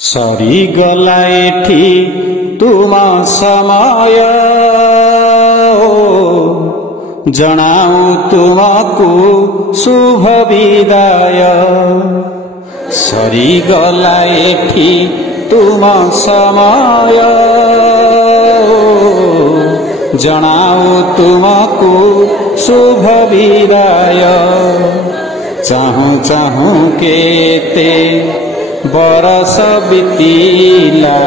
सरीगला एठी तुम समय जनाऊ तुमको शुभ विदाय। सरीगला एठी तुम समय जनाऊ तुमको शुभ विदाय। चाहूं चाहूं केते बरस बीतीला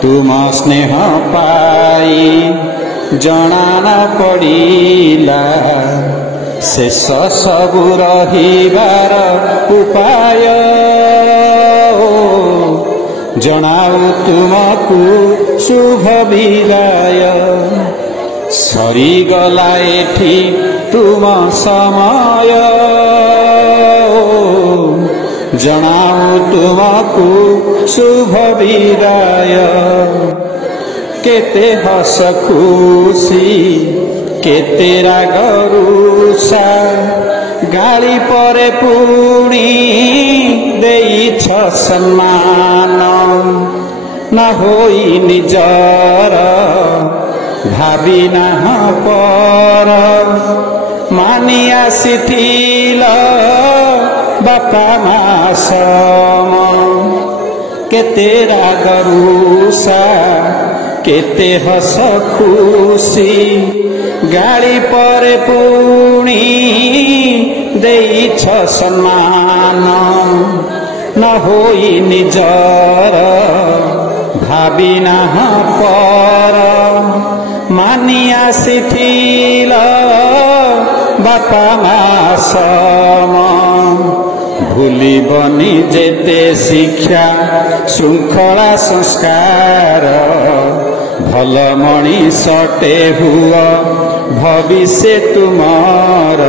तुम स्नेह पाई जना न पड़िला। शेष सबु रहिबार उपाय जनाऊ तुमको शुभ विदाय। सरीगला एठी तुम समय जनाऊ तुमको शुभ विदाय। केते हस खुशी केते राग रुषा गाली परे पुणी देइछ सम्मान। न होई निजर भावी नाह पर मानि आसिथिल बापा मा सम। केते राग रुषा केते हस खुशी गाली परे पुणी देइछ सम्मान। न होई निजर भावी नाह पर मानि आसिथिल बापा मा सम। भूलिबनी जेते शिक्षा श्रृंखला संस्कार भल मणिषटे हुआ भविष्य तुमार।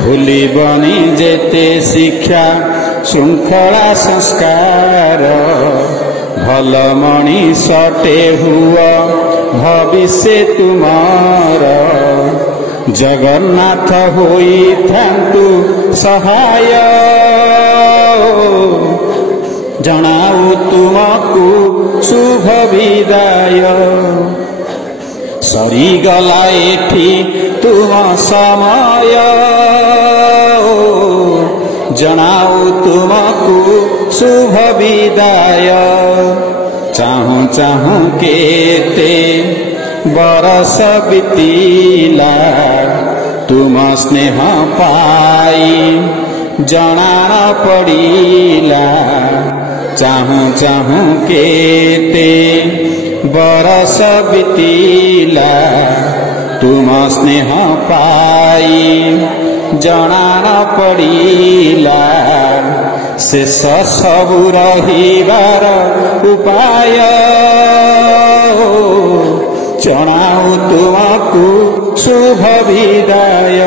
भूलिबनी जेते शिक्षा श्रृंखला संस्कार भल मणिषटे हुआ भविष्य तुमार। जगन्नाथ होई थांतु सहाय जनाऊ तुमको शुभ विदाय। सरीगला एठी तुम समय जनाऊ तुमको शुभ विदाय। चाहूं चाहूं केते बरस बीतीला तुम स्नेह पाई जना न पड़िला। चाहूं चाहूं केते बरस बीतीला तुम स्नेह पाई जना न पड़िला। शेष सबु रहिबार उपाय जनाऊ तुमको शुभ विदाय।